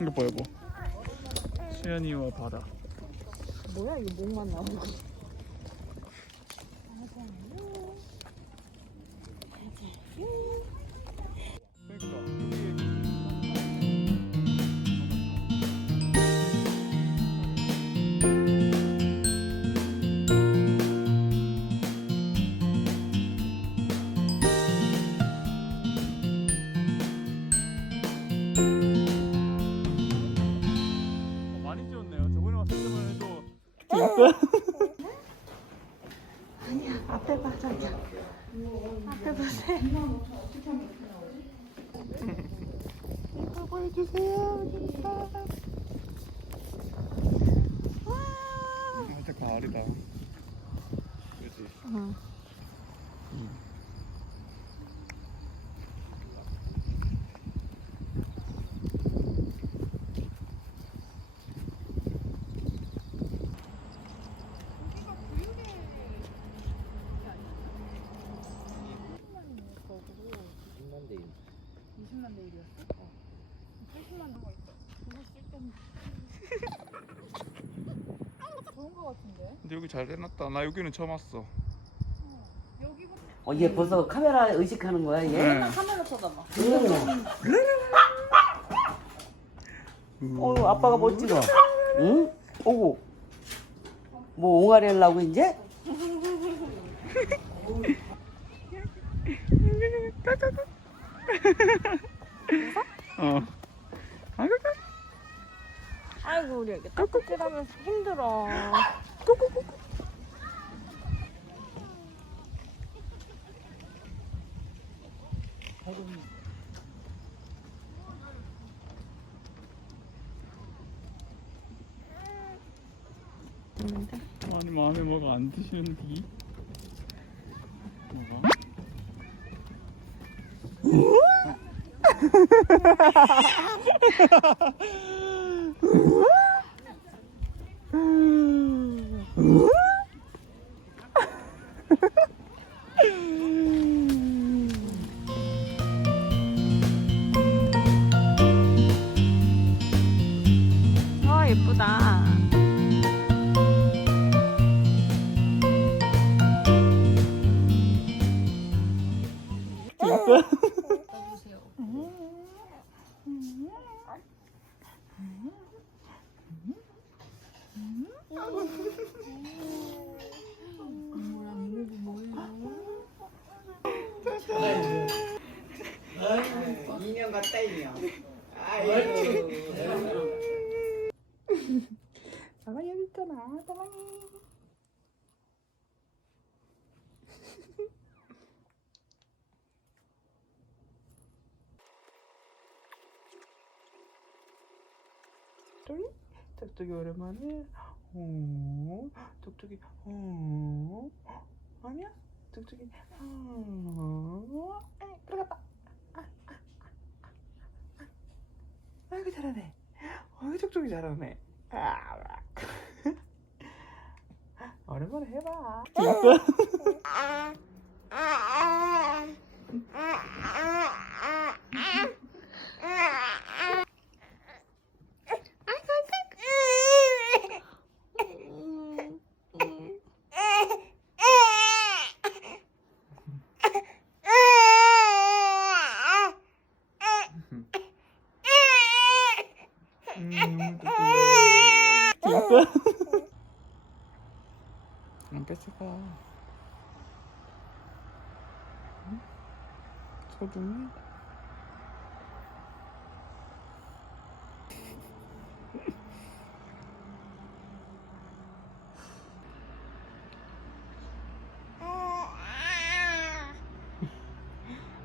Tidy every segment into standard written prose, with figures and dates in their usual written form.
이거 봐 여보. 수연이와 바다. 뭐야 이거 목만 나오고. 많이 지웠네요. 저번에 왔을 때만 해도. 아니야 앞에 봐 자기야. 앞에 보세요. 이거 보여주세요. 진짜 가을이다. 그렇지. 응. 근데 여기 잘 해놨다. 나 여기는 처음 왔어. 얘 벌써 카메라 의식하는 거야, 얘? 네. 카메라 쳐다봐. 아빠가 못 찍어. 응? 오고. 뭐 옹알이 하려고 이제? 어. 아이고. 아이고 우리 이렇게 떡국질하면서 힘들어. 아니 마음에 뭐가 안 드시는디? 뭐가? 아 예쁘다. 인형 같다, 인형. 아이고. 가만히 여기 있잖아. 가만히. 뚝뚝이 오랜만에. 뚝뚝이. 아니야? 뚝뚝이. 들어갔다. 아이고 잘하네. 아이고 뚝뚝이 잘하네. 오랜만에 해봐. 안 뺏어가. 소중해.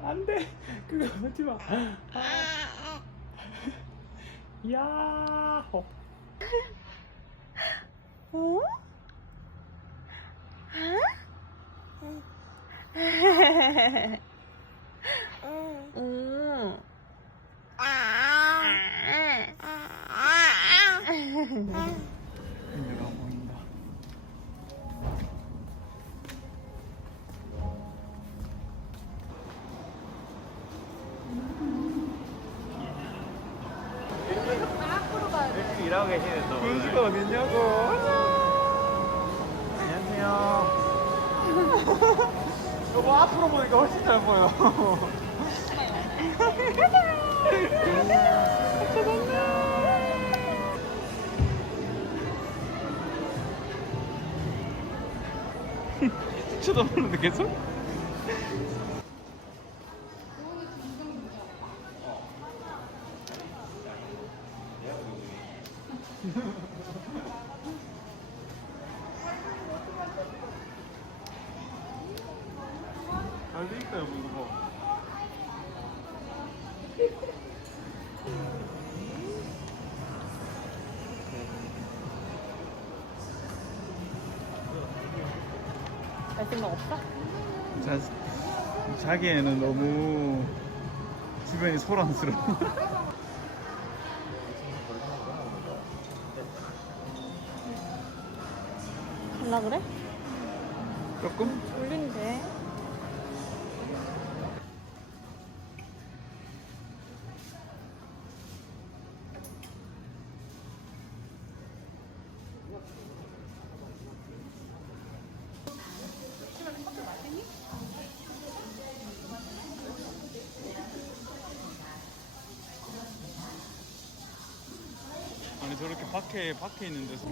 안돼. 그거 하지 마. 야호. 어? 내가 보인다. 일하고 계시네 또. 군수가 어딨냐고. 안녕하세요. 여보 앞으로 보니까 훨씬 잘 보여. 쳐다보는데 계속? 잘 돼있다 여보 이거 봐. 갈 생각 없어? 자기애는 너무 주변이 소란스러워. 갈라 그래? 조금? 졸린데. 아니 저렇게 밖에 있는 데서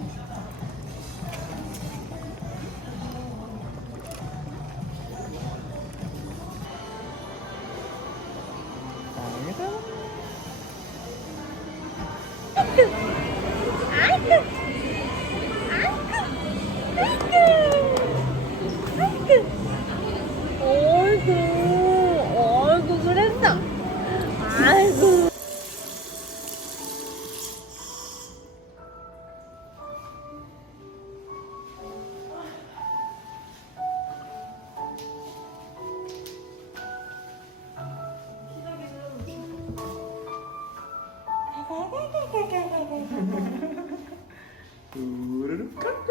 어이구 그랬어. 아이고. 우르르 깍깍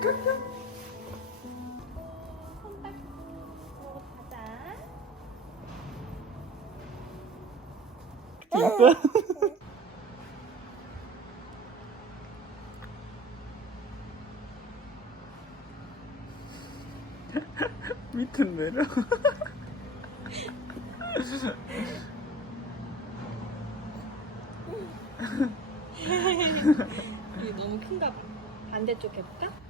깍깍. 밑에 내려. 이게 너무 큰가 봐. 반대쪽 해볼까?